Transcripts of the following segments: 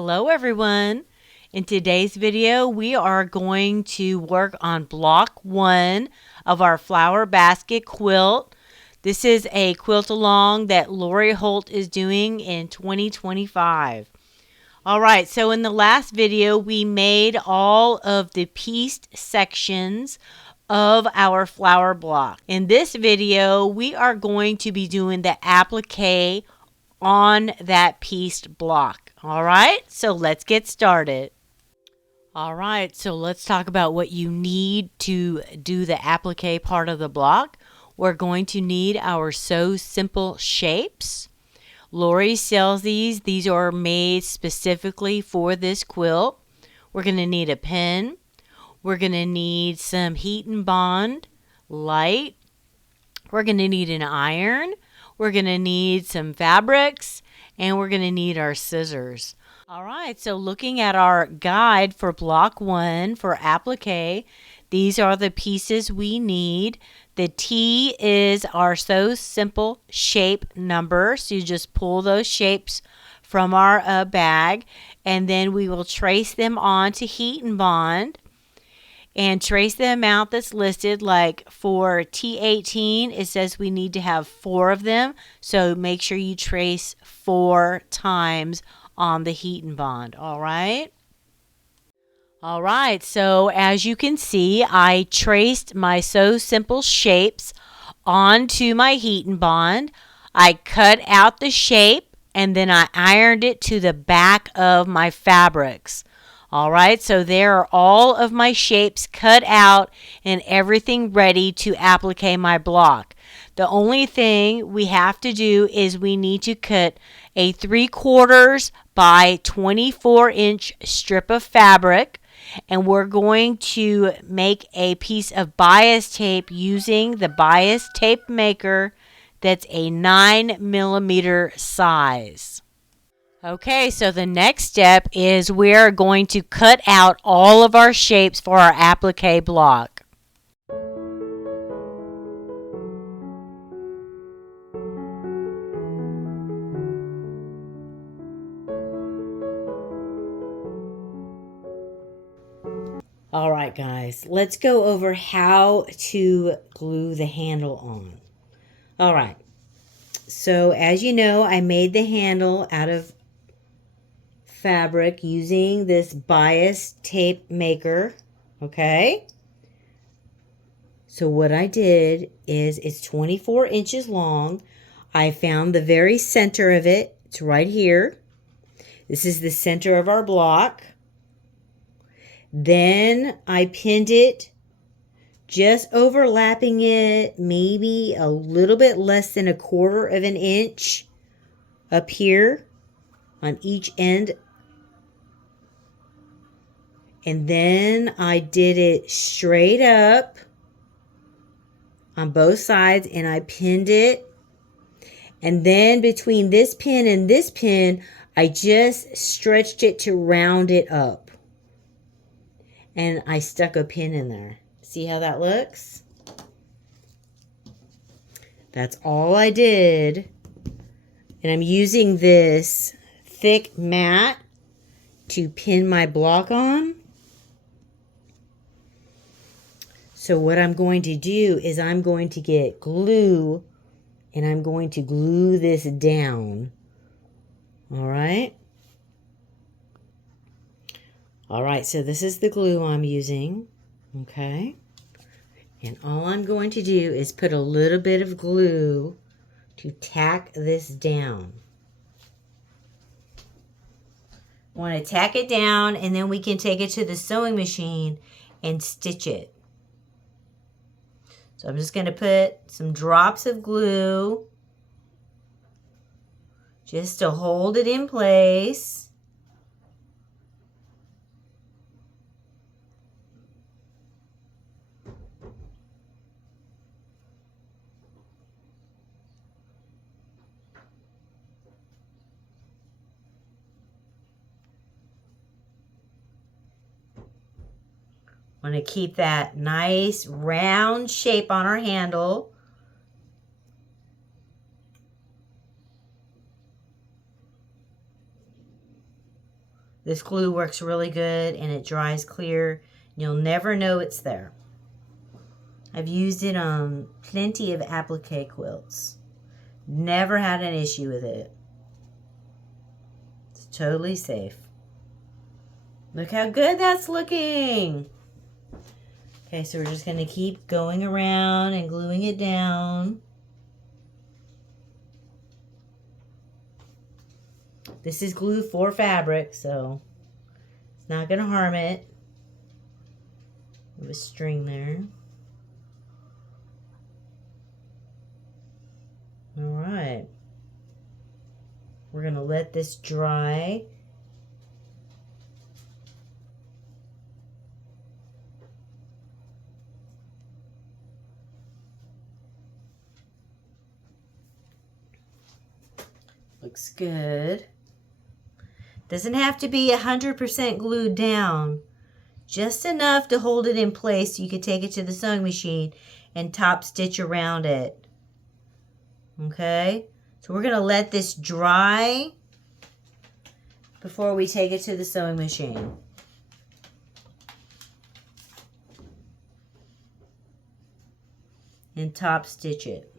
Hello everyone. In today's video we are going to work on block 1 of our flower basket quilt. This is a quilt along that Lori Holt is doing in 2025. Alright, so in the last video we made all of the pieced sections of our flower block. In this video we are going to be doing the applique on that pieced block. All right, so let's get started. All right, so let's talk about what you need to do the applique part of the block. We're going to need our So Simple shapes. Lori sells these. These are made specifically for this quilt. We're going to need a pen. We're going to need some heat and bond, light. We're going to need an iron. We're going to need some fabrics, and we're going to need our scissors. All right, so looking at our guide for block 1 for applique, these are the pieces we need. The T is our So Simple shape number, so you just pull those shapes from our bag, and then we will trace them onto heat and bond. And trace the amount that's listed. Like for T18, it says we need to have 4 of them. So make sure you trace 4 times on the heat and bond. All right. All right. So as you can see, I traced my So Simple shapes onto my heat and bond. I cut out the shape and then I ironed it to the back of my fabrics. All right, so there are all of my shapes cut out and everything ready to applique my block. The only thing we have to do is we need to cut a 3/4 by 24-inch strip of fabric, and we're going to make a piece of bias tape using the bias tape maker that's a 9mm size. Okay, so the next step is we're going to cut out all of our shapes for our applique block. All right, guys, let's go over how to glue the handle on. All right, so as you know, I made the handle out of fabric using this bias tape maker. Okay, so what I did is it's 24 inches long. I found the very center of it. It's right here. This is the center of our block. Then I pinned it, just overlapping it maybe a little bit less than 1/4 of an inch up here on each end. And then I did it straight up on both sides and I pinned it. And then between this pin and this pin, I just stretched it to round it up. And I stuck a pin in there. See how that looks? That's all I did. And I'm using this thick mat to pin my block on. So what I'm going to do is I'm going to get glue and I'm going to glue this down. All right. All right, so this is the glue I'm using. Okay. And all I'm going to do is put a little bit of glue to tack this down. I want to tack it down and then we can take it to the sewing machine and stitch it. So I'm just going to put some drops of glue just to hold it in place. Want to keep that nice round shape on our handle. This glue works really good and it dries clear. You'll never know it's there. I've used it on plenty of applique quilts. Never had an issue with it. It's totally safe. Look how good that's looking. Okay, so we're just going to keep going around and gluing it down. This is glue for fabric, so it's not going to harm it. With string there. All right. We're going to let this dry. Looks good. Doesn't have to be 100% glued down. Just enough to hold it in place so you could take it to the sewing machine and top stitch around it. Okay? So we're going to let this dry before we take it to the sewing machine. And top stitch it.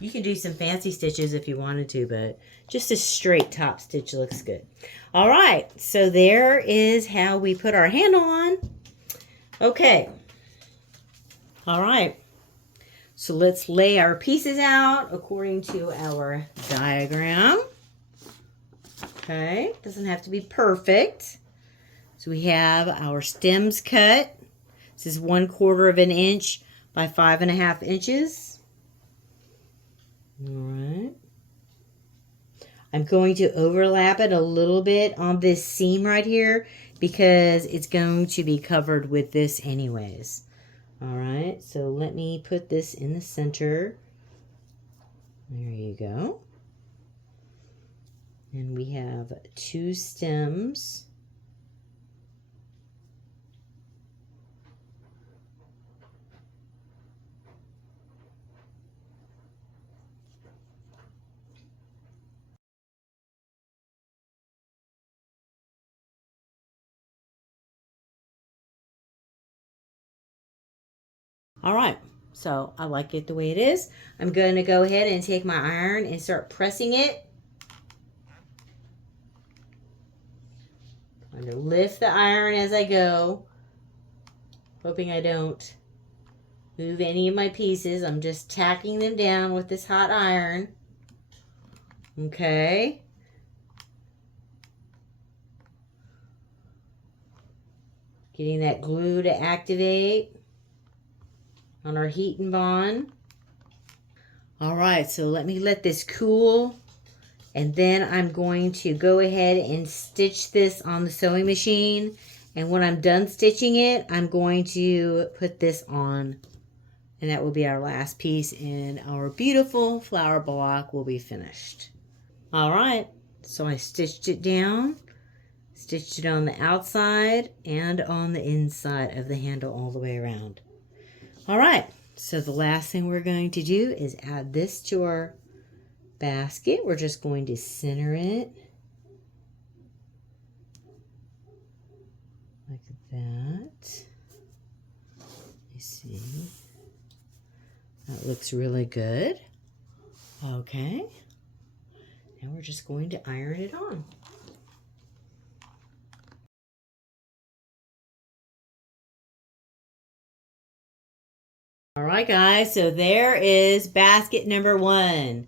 You can do some fancy stitches if you wanted to, but just a straight top stitch looks good. All right, so there is how we put our handle on. Okay. All right. So let's lay our pieces out according to our diagram. Okay, doesn't have to be perfect. So we have our stems cut. This is 1/4 of an inch by 5.5 inches. All right. I'm going to overlap it a little bit on this seam right here because it's going to be covered with this anyways. All right, so let me put this in the center. There you go. And we have 2 stems. All right, so I like it the way it is. I'm going to go ahead and take my iron and start pressing it. I'm going to lift the iron as I go, hoping I don't move any of my pieces. I'm just tacking them down with this hot iron. Okay. Getting that glue to activate on our heat and bond. All right, so let me let this cool, and then I'm going to go ahead and stitch this on the sewing machine. And when I'm done stitching it, I'm going to put this on, and that will be our last piece, and our beautiful flower block will be finished. All right, so I stitched it down, stitched it on the outside and on the inside of the handle all the way around. All right, so the last thing we're going to do is add this to our basket. We're just going to center it like that. You see, that looks really good. Okay, now we're just going to iron it on. All right, guys, so there is basket number 1.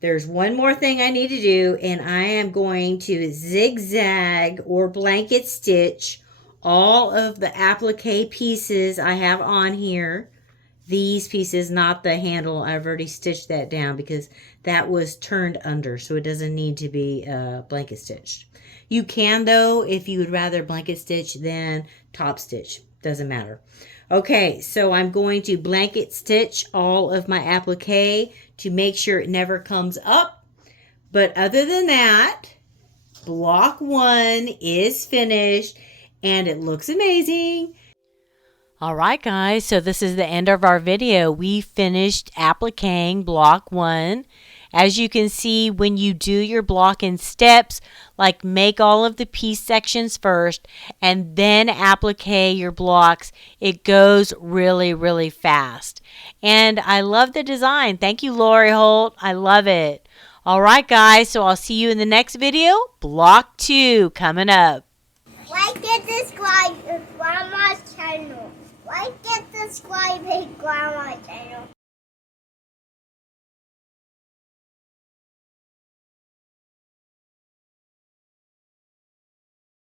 There's one more thing I need to do, and I am going to zigzag or blanket stitch all of the applique pieces I have on here. These pieces, not the handle. I've already stitched that down because that was turned under, so it doesn't need to be blanket stitched. You can, though, if you would rather blanket stitch than top stitch. Doesn't matter. Okay, so I'm going to blanket stitch all of my applique to make sure it never comes up. But other than that, block 1 is finished and it looks amazing. All right, guys, so this is the end of our video. We finished appliquing block 1, As you can see, when you do your block in steps, like make all of the piece sections first and then applique your blocks, it goes really, really fast. And I love the design. Thank you, Lori Holt. I love it. All right, guys, so I'll see you in the next video. Block 2 coming up. Like and subscribe to Grandma's channel. Like and subscribe to Grandma's channel.